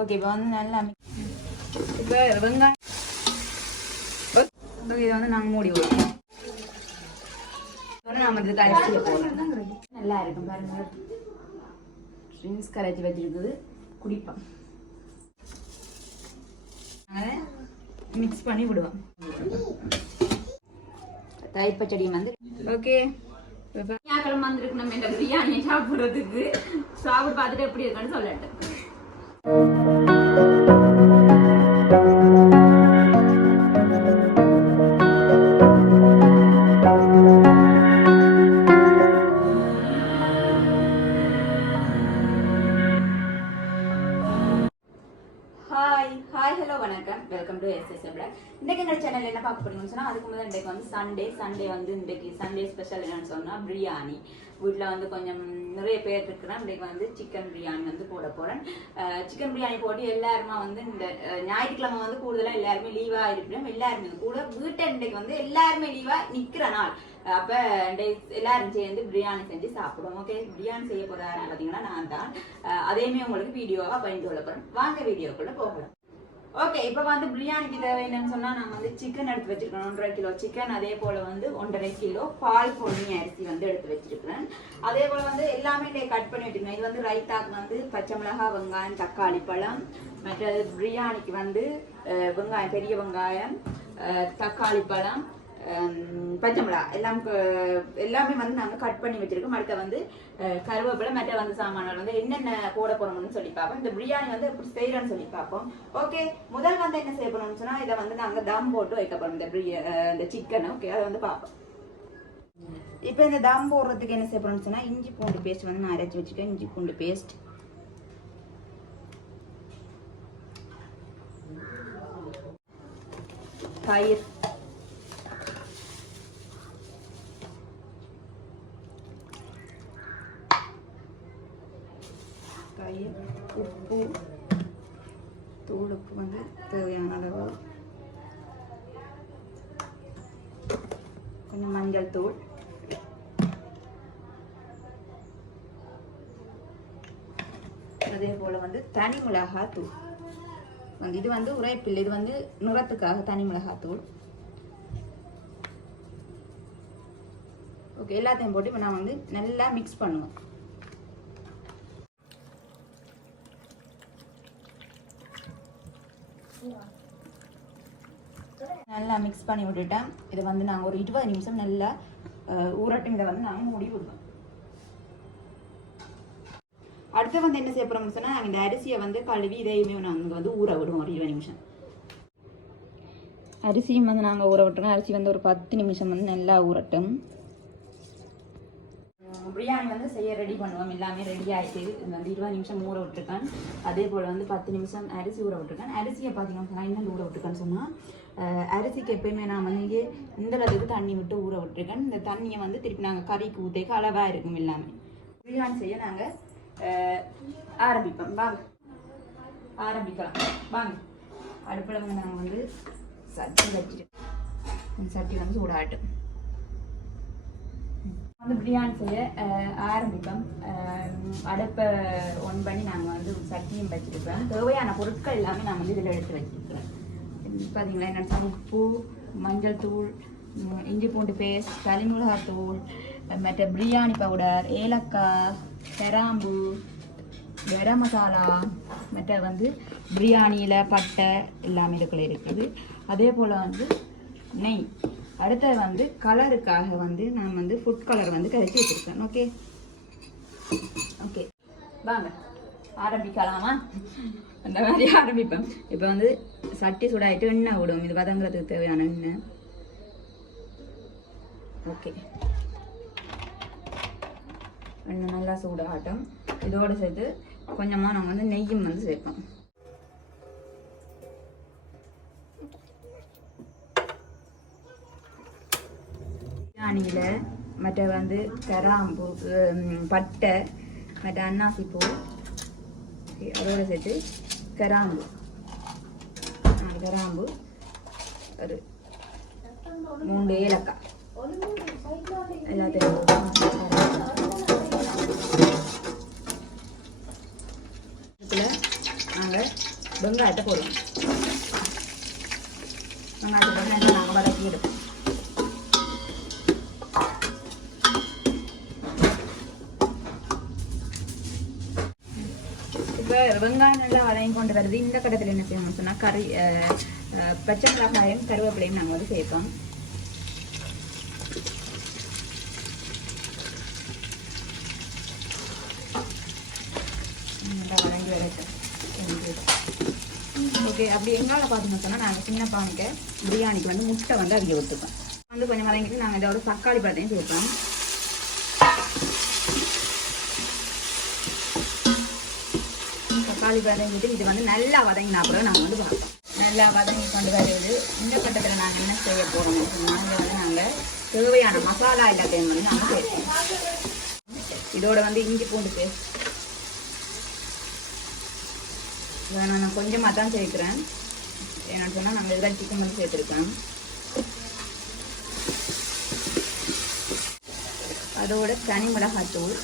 Okay இப்போ வந்து நல்லா இப்போ வெங்காயம் இதை வந்து நாங்கள் மூடி விடுவோம். நம்ம இதுக்கு அரிசியை போடுறோம். நல்லா இருக்கும் பாருங்க. ட்ரிங்க்ஸ் கரைச்சி வச்சிருக்குது குடிப்போம். அதை மிக்ஸ் பண்ணி விடுவோம். தயிர் பச்சடி வந்து ஓகே. ஞாயிற்றுக்கிழமை வந்துருக்கு நம்ம இந்த பிரியாணியை சாப்பிட்றதுக்கு. சாப்பிட்டு பார்த்துட்டு எப்படி இருக்குன்னு சொல்லட்டேன். Welcome to Ssvlog. இன்னைக்கு எங்க சேனல்ல என்ன பார்க்க போறீங்கன்னு சொன்னா அதுக்கு முதல்ல இன்னைக்கு வந்து சண்டே வந்து இன்னைக்கு சண்டே ஸ்பெஷல் என்னன்னு சொன்னா பிரியாணி. வீட்டில் வந்து கொஞ்சம் நிறைய பேர் இருக்கிறேன். இன்னைக்கு வந்து சிக்கன் பிரியாணி வந்து போட போறேன். சிக்கன் பிரியாணி போட்டு எல்லாருமே வந்து இந்த ஞாயிற்றுக்கிழமை வந்து கூடுதலாக எல்லாருமே லீவா இருப்போம். எல்லாருமே கூட வீட்டை இன்னைக்கு வந்து எல்லாருமே லீவா நிக்கிற நாள். அப்ப எல்லாரும் சேர்ந்து பிரியாணி செஞ்சு சாப்பிடுவோம். ஓகே, பிரியாணி செய்ய போறாருன்னு பாத்தீங்கன்னா நான் தான். அதேமே உங்களுக்கு வீடியோவா பயந்து கொள்ள போறேன். வாங்க வீடியோக்குள்ள போகலாம். ஓகே, இப்போ வந்து பிரியாணிக்கு தேவை என்னன்னு சொன்னா நான் வந்து சிக்கன் எடுத்து வச்சிருக்கேன். 1.5 கிலோ சிக்கன். அதே போல வந்து 1.5 கிலோ பால் பொன்னி அரிசி வந்து எடுத்து வச்சிருக்கிறேன். அதே போல வந்து எல்லாமே கட் பண்ணி வச்சிருக்கேன். இது வந்து ரைத்தாக்கு வந்து பச்சை மிளகாய், வெங்காயம், தக்காளி பழம். மற்றது பிரியாணிக்கு வந்து வெங்காயம், பெரிய வெங்காயம், தக்காளி பழம், பச்சை மிளகாய் எல்லாமே வந்து நாங்கள் கட் பண்ணி வச்சிருக்கோம். அடுத்த வந்து கருவேப்பிலை, மற்ற வந்து சாமான்கள் வந்து என்னென்ன போட போறோம்னு சொல்லி பார்ப்போம். இந்த பிரியாணி வந்து எப்படி செய்யறோம்னு சொல்லி பார்ப்போம். ஓகே, முதல் வந்து என்ன செய்ய போறோம்னு சொன்னா இதை வந்து நாங்கள் தம் போட்டு வைக்க போறோம். இந்த சிக்கன். ஓகே, அதை வந்து பார்ப்போம். இப்போ இந்த தம் போடுறதுக்கு என்ன செய்ய போறோம்னு சொன்னா இஞ்சி பூண்டு பேஸ்ட் வந்து நான் அரைச்சி வச்சுக்கேன். இஞ்சி பூண்டு பேஸ்ட், தயிர், உப்பு, தூள் உப்பு வந்து தேவையான அளவு, கொஞ்சம் மஞ்சள் தூள், அதே போல வந்து தனி மிளகாய் தூள். இது வந்து உரைப்பில், இது வந்து நிறத்துக்காக தனி மிளகாய் தூள். ஓகே, எல்லாத்தையும் போட்டு இப்போ நான் வந்து நல்லா மிக்ஸ் பண்ணுவேன். நல்லா மிக்ஸ் பண்ணி விட்டுட்டேன். இதை வந்து நாங்கள் ஒரு 20 நிமிஷம் நல்லா ஊறட்டும். இதை வந்து நாங்கள் மூடி விடுவோம். அடுத்து வந்து என்ன செய்ய போறோம்னு சொன்னா நாங்கள் இந்த அரிசியை வந்து கழுவி இதையுமே நாங்கள் வந்து ஊற விடுவோம் ஒரு 20 நிமிஷம். அரிசியும் வந்து நாங்கள் ஊற விட்டுறோம். அரிசி வந்து ஒரு 10 நிமிஷம் வந்து நல்லா ஊறட்டும். பிரியாணி வந்து செய்ய ரெடி பண்ணுவோம். எல்லாமே ரெடி ஆகிட்டு வந்து 20 நிமிஷம் ஊற விட்டுருக்கேன். அதே போல் வந்து 10 நிமிஷம் அரிசி ஊற விட்டுருக்கேன். அரிசியை பார்த்தீங்கன்னா என்ன ஊற விட்டுருக்கேன்னு சொன்னால் அரிசிக்கு எப்பயுமே நான் வந்து இங்கே இந்த அளவுக்கு தண்ணி விட்டு ஊற விட்டுருக்கேன். இந்த தண்ணியை வந்து திருப்பி நாங்கள் கறிக்கு ஊற்றக்கு அளவாக இருக்கும். எல்லாமே பிரியாணி செய்ய நாங்கள் ஆரம்பிப்போம். வாங்க ஆரம்பிக்கலாம். வாங்க அடுப்பில் வந்து நாங்கள் வந்து சட்டி வச்சுட்டு சட்டி வந்து சூடாகட்டும். வந்து பிரியாணி செய்ய ஆரம்பிப்போம். அடுப்பை ஒன் பண்ணி நாங்கள் வந்து சட்டியும் வச்சுருக்கோம். தேவையான பொருட்கள் எல்லாமே நான் வந்து இதில் எடுத்து வச்சுருக்கிறேன். பார்த்தீங்களா என்ன, உப்பு, மஞ்சள் தூள், இஞ்சி பூண்டு பேஸ்ட், தனிமிளகாய் தூள், மற்ற பிரியாணி பவுடர், ஏலக்காய், கிராம்பு, கரம் மசாலா, மற்ற வந்து பிரியாணியில் பட்டை எல்லாமே இதுக்குள்ள இருக்குது. அதே போல் வந்து நெய். அடுத்தது வந்து கலருக்காக வந்து நான் வந்து ஃபுட் கலர் வந்து கரைச்சி வச்சுருக்கேன். ஓகே ஓகே, வாங்க ஆரம்பிக்கலாமா? அந்த மாதிரி ஆரம்பிப்பேன். இப்போ வந்து சட்டி சூடாகிட்டு எண்ணெய் விடும். இது வதங்குறதுக்கு தேவையான எண்ணெய். ஓகே, எண்ணெய் நல்லா சூடாகட்டும். இதோடு சேர்த்து கொஞ்சமாக நாங்கள் வந்து நெய்யும் வந்து சேர்ப்போம். பிரியாணியில் மற்ற வந்து கிராம்பு, பட்டை, மற்ற அன்னாசி பூ, அதோடு சேர்த்து கிராம்பு ஒரு 3 ஏலக்காய் எல்லாத்தையும் வெங்காயத்தை போடுவோம். வெங்காயத்தை போட்டு நல்லா நாங்கள் வதக்கி எடுப்போம். இப்போ வெங்காயம் நல்லா வதங்கி கொண்டு வருது. இந்த கட்டத்தில் என்ன செய்யணும்னு சொன்னால் கறி பச்சை மிளகாயும் கருவேப்பிலையும் நாங்கள் வந்து சேர்ப்போம். நல்லா வதங்கி வரட்டும். ஓகே, அப்படி எங்கால பார்த்தீங்கன்னு சொன்னால் நாங்கள் சின்ன பானைக்கு பிரியாணிக்கு வந்து முட்டை வந்து அவிய விட்டுப்போம். வந்து கொஞ்சம் வதங்கிட்டு நாங்கள் இதோட தக்காளி பழத்தையும் சேர்ப்போம். தக்காளி வதங்கிட்டு இது வந்து நல்லா வதங்கினா அப்புறம் நாங்கள் வந்து பார்ப்போம். நல்லா வதங்கி கொண்டு வருது. இந்த கட்டத்தில் நாங்கள் என்ன செய்ய போகிறோம்னு சொன்னால் இதை வந்து நாங்கள் தேவையான மசாலா எல்லாத்தையும் வந்து நாங்கள் சேர்ப்போம். இதோட வந்து இஞ்சி பூண்டு பேஸ்ட் இதை நான் கொஞ்சமாக தான் சேர்க்குறேன். என்னன்னு சொன்னால் நாங்கள் இதில் சிக்கன் வந்து சேர்த்துருக்கேன். அதோட தனி மிளகாத்தூள்,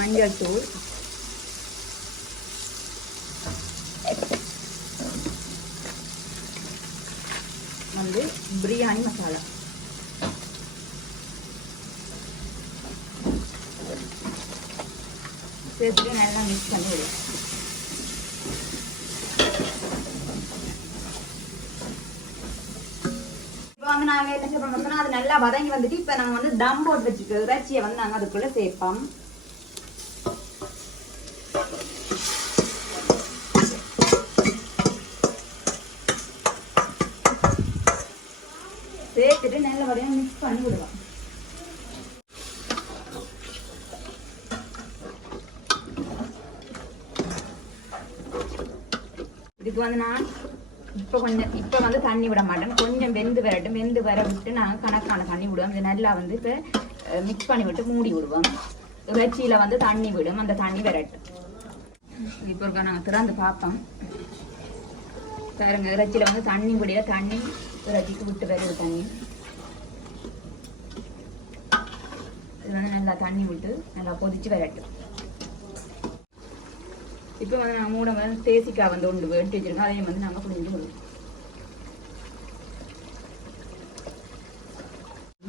மஞ்சள் தூள், வந்து பிரியாணி மசாலா, சேர்த்துட்டு நல்லா மிக்ஸ் பண்ணி விடுவோம். இப்போ வந்து நாங்கள் என்ன செய்யறோம்னா அது நல்லா வதங்கி வந்துட்டு இப்போ நாங்கள் வந்து தம் போட்டு வச்சுருக்க இறைச்சியை வந்து நாங்கள் அதுக்குள்ளே சேர்ப்போம். சேர்த்துட்டு நல்லபடியாக மிக்ஸ் பண்ணி விடுவோம். இதுக்கு வந்து நான் இப்போ வந்து தண்ணி விட மாட்டேன். கொஞ்சம் வெந்து வரட்டும். வெந்து வர விட்டு நாங்கள் கணக்கான தண்ணி விடுவோம். இது நல்லா வந்து இப்போ மிக்ஸ் பண்ணி விட்டு மூடி விடுவோம். இறைச்சியில் வந்து தண்ணி விடும். அந்த தண்ணி வரட்டும். இப்போ இருக்க நாங்கள் திறந்து பார்ப்போம். பாருங்க, இறைச்சியில் வந்து தண்ணி விடிய தண்ணி இறைச்சிக்கு விட்டு வருது தண்ணி. இது வந்து நல்லா தண்ணி விட்டு நல்லா கொதிச்சு வரட்டும். இப்போ வந்து நாங்கள் மூட வந்து தேசிக்காய் வந்து ஒன்று எடுத்து வச்சிருக்கோம். அதையும் வந்து நாங்கள் புரிஞ்சு விடுவோம்.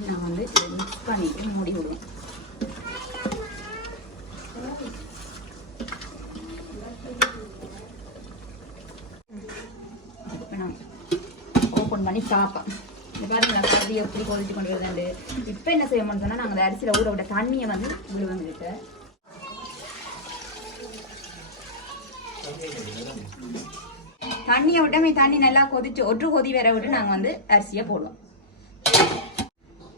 நான் வந்து மிக்ஸ் பண்ணிட்டு மூடி விடுவோம். இப்போ நான் ஓப்பன் பண்ணி பார்ப்பேன். இந்த பாருங்களா, கறி எப்படி கொதிச்சு கொண்டு வருதாண்டு. இப்போ என்ன செய்ய மாட்டோம்னா நாங்கள் அரிசியில் ஊற விட்ட தண்ணியை வந்து விடுவோங்கிட்ட தண்ணியை விட்டமே தண்ணி நல்லா கொதிச்சு ஒற்று கொதி வர விட்டு நாங்கள் வந்து அரிசியை போடுவோம்.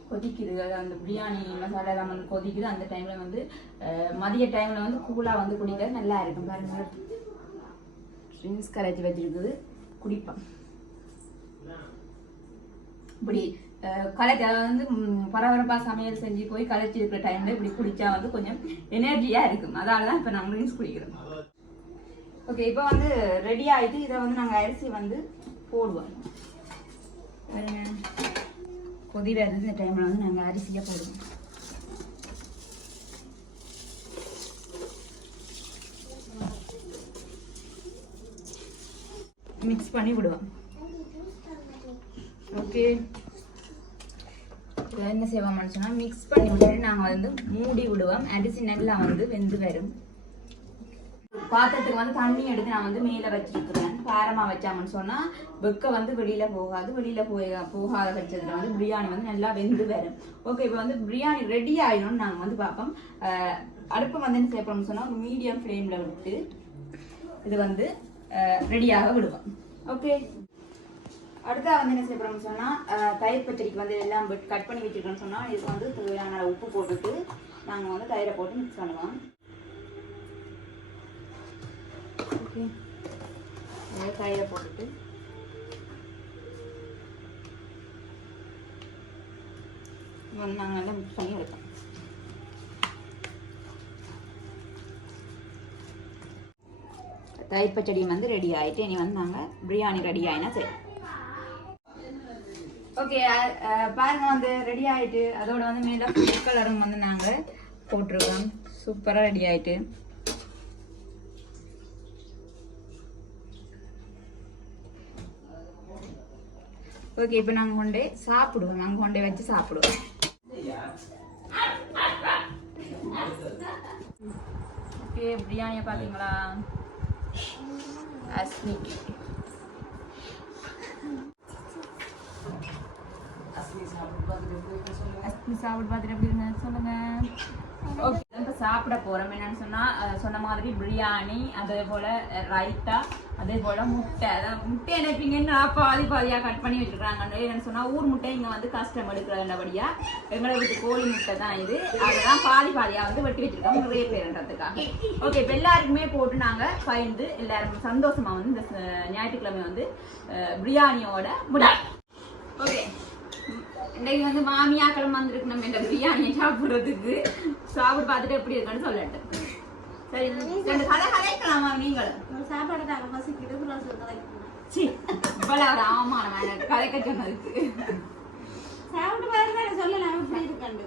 கொதிக்குது அந்த பிரியாணி மசாலா எல்லாம் வந்து கொதிக்குது. அந்த டைமில் வந்து மதிய டைமில் வந்து கூலாக வந்து குடிக்கிறது நல்லா இருக்கும். பாருங்க, ட்ரிங்க்ஸ் கரைச்சி வச்சிருக்குது, குடிப்போம். இப்படி கலைச்சி அதாவது வந்து பரபரப்பாக சமையல் செஞ்சு போய் கலைச்சி இருக்கிற டைமில் இப்படி குடித்தா வந்து கொஞ்சம் எனர்ஜியாக இருக்கும். அதனால தான் இப்போ நாங்கள் ட்ரிங்க்ஸ் குடிக்கிறோம். ஓகே, இப்போ வந்து ரெடி ஆகிட்டு இதை வந்து நாங்கள் அரிசி வந்து போடுவோம். கொதி வருது. இந்த டைமில் வந்து நாங்கள் அரிசியாக போடுவோம். மிக்ஸ் பண்ணி விடுவோம். ஓகே, என்ன செய்வோம்னு சொன்னால் மிக்ஸ் பண்ணி விட்டு நாங்கள் வந்து மூடி விடுவோம். அரிசி நல்லா வந்து வெந்து வரும். பாத்திரத்துக்கு வந்து தண்ணி எடுத்து நான் வந்து மேலே வச்சிருக்கிறேன். காரமாக வச்சாங்கன்னு சொன்னால் வெக்க வந்து வெளியில் போகாது. வெளியில் போகாத பட்சத்தில் வந்து பிரியாணி வந்து நல்லா வெந்து வரும். ஓகே, இப்போ வந்து பிரியாணி ரெடி ஆகிடும்னு நாங்கள் வந்து பார்ப்போம். அடுப்பு வந்து என்ன செய்யப்போம்னு சொன்னால் ஒரு மீடியம் ஃப்ளேமில் விட்டு இது வந்து ரெடியாக விடுவோம். ஓகே, அடுத்தா வந்து என்ன செய்யப்போம்னு சொன்னால் தயிர் பச்சடிக்கு வந்து எல்லாம் கட் பண்ணி வச்சுருக்கோன்னு சொன்னால் இதுக்கு வந்து தேவையான உப்பு போட்டுட்டு நாங்கள் வந்து தயிரை போட்டு மிக்ஸ் பண்ணுவோம். ஓகே, தயிரை போட்டுட்டு வந்து நாங்கள் நல்லா மிக்ஸ் பண்ணி எடுப்போம். தயிர் பச்சடி வந்து ரெடி ஆகிட்டு இனி வந்து நாங்கள் பிரியாணி ரெடி ஆகினா சரி. ஓகே, பாருங்க வந்து ரெடி ஆகிட்டு அதோட வந்து மேலே ஃபுட் கலரும் வந்து நாங்கள் போட்டிருக்கோம். சூப்பரா ரெடி ஆயிட்டு. ஓகே, இப்போ நாங்கள் கொண்டே சாப்பிடுவோம். நாங்கள் கொண்டே வச்சு சாப்பிடுவோம். ஓகே, பிரியாணியை பார்த்தீங்களா? அஸ்னிக்கு சாப்பிட்டு பார்த்துட்டு எப்படி இருந்தது சொல்லுங்க. ஓகே, இப்போ சாப்பிட போறோம். என்னன்னு சொன்ன மாதிரி பிரியாணி, அதே போல ரைத்தா, அதே போல முட்டை. முட்டை நினைப்பீங்கன்னு பாதியா கட் பண்ணி வச்சிருக்காங்க. என்னன்னு சொன்னா ஊர் முட்டை இங்க வந்து கஷ்டம் எடுக்கிறபடியா எங்களை வீட்டு கோழி முட்டை தான் இது. அதெல்லாம் பாதியா வந்து வெட்டி வச்சிருக்கோம் நிறைய பேருன்றதுக்காக. ஓகே, இப்போ எல்லாருக்குமே போட்டு நாங்க பயந்து எல்லாரும் சந்தோஷமா வந்து இந்த ஞாயிற்றுக்கிழமை வந்து பிரியாணியோட முடியும். ஓகே, இன்னைக்கு வந்து மாமியாக்களும் வந்துருக்கு நம்ம இந்த பிரியாணியை சாப்பிடுறதுக்கு. சாப்பிட்டு பார்த்துட்டு எப்படி இருக்குன்னு சொல்லட்டு. சரி, ரெண்டு கதை கதைக்கலாமா நீங்களும்? சாப்பாடு இவ்வளவு ஆமாம் கதைக்க சொன்னதுக்கு சாப்பிட்டு பாருங்க சொல்லலாம் எப்படி இருக்காண்டு.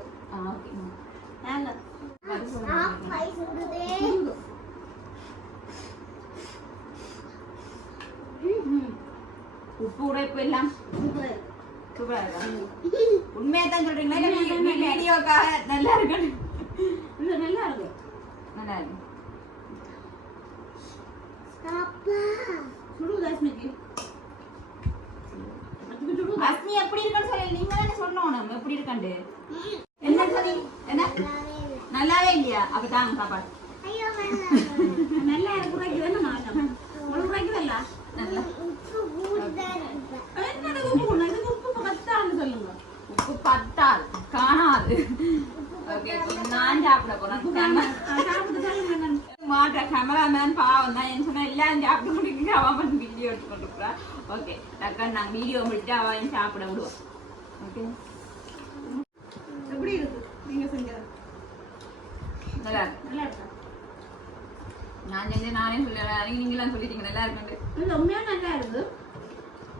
உப்பு உரைப்பு எல்லாம் உண்மையா தான் சொல்றீங்களா? வீடியோக்காக நல்லா இருக்கு. நல்லா இருக்கு, நல்லா இருக்கு. அஸ்மி எப்படி இருக்குன்னு சொல்லி நீங்க தானே சொல்லணும் எப்படி இருக்காண்டு. என்ன சொல்லி என்ன நல்லாவே இல்லையா? அப்ப தாங்க சாப்பாடு நல்லா இருக்கு. நல்லா உப்பு பத்தால் காணாது. நான் சாப்பிட போறேன். மாற்ற கேமராமேன் பாவம் தான் என்ன சொன்னா எல்லாம் சாப்பிட முடியுங்க. அவன் வீடியோ எடுத்து கொண்டு. ஓகே, டக்குன்னு நாங்கள் வீடியோ முடிச்சுட்டு அவன் சாப்பிட விடுவோம். ஓகே, எப்படி இருக்கு நீங்க செஞ்சது? நல்லா இருக்கு. நல்லா இருக்கா? நான் செஞ்சேன் நானே சொல்லுவேன். நீங்களாம் சொல்லிட்டீங்க நல்லா இருக்கு. உண்மையா நல்லா இருக்கு.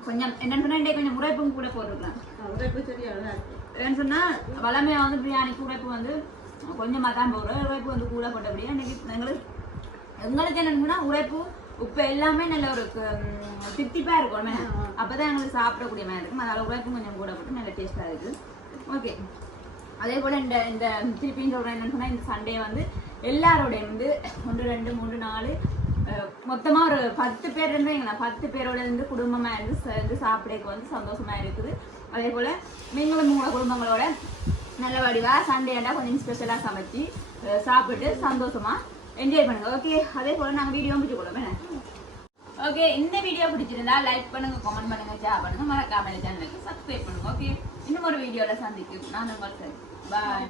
கொஞ்சம் என்னன்னு சொன்னா கொஞ்சம் உரைப்பும் கூட போட்டுருக்கலாம். உரைப்பு சரியா இருக்கு. ஏன்னு சொன்னா வளமையா வந்து பிரியாணிக்கு உரைப்பு வந்து கொஞ்சமா தான் போடுறோம். உரைப்பு வந்து கூட போட்டபடியா இன்னைக்கு எங்களுக்கு என்னன்னா உரைப்பு உப்பு எல்லாமே நல்ல ஒரு தித்திப்பா இருக்கும். அப்பதான் எங்களுக்கு சாப்பிடக்கூடிய மாதிரி இருக்கும். அதனால உரைப்பும் கொஞ்சம் கூட போட்டு நல்ல டேஸ்டா இருக்கு. ஓகே, அதே போல இந்த திருப்பின்னு சொல்றேன் என்னன்னு சொன்னா இந்த சண்டே வந்து எல்லாரோடைய வந்து 1 2 3 4 மொத்தமா ஒரு 10 பேர் இருந்தீங்களா 10 பேரோட இருந்து குடும்பமா இருந்து சாப்பிடக்கு வந்து சந்தோஷமா இருக்குது. அதே போல நீங்களும் உங்களோட குடும்பங்களோட நல்ல வடிவா சண்டேண்டா கொஞ்சம் ஸ்பெஷலா சமைச்சு சாப்பிட்டு சந்தோஷமா என்ஜாய் பண்ணுங்க. ஓகே, அதே போல நாங்கள் வீடியோ முடிச்சு கொடுப்போம். ஓகே, இந்த வீடியோ பிடிச்சிருந்தா லைக் பண்ணுங்க, கமெண்ட் பண்ணுங்க, ஷேர் பண்ணுங்க, மறக்காம சேனலுக்கு சப்ஸ்கிரைப் பண்ணுங்க. ஓகே, இன்னும் ஒரு வீடியோல சந்திக்கும். நான் உங்களுக்கு பாய்.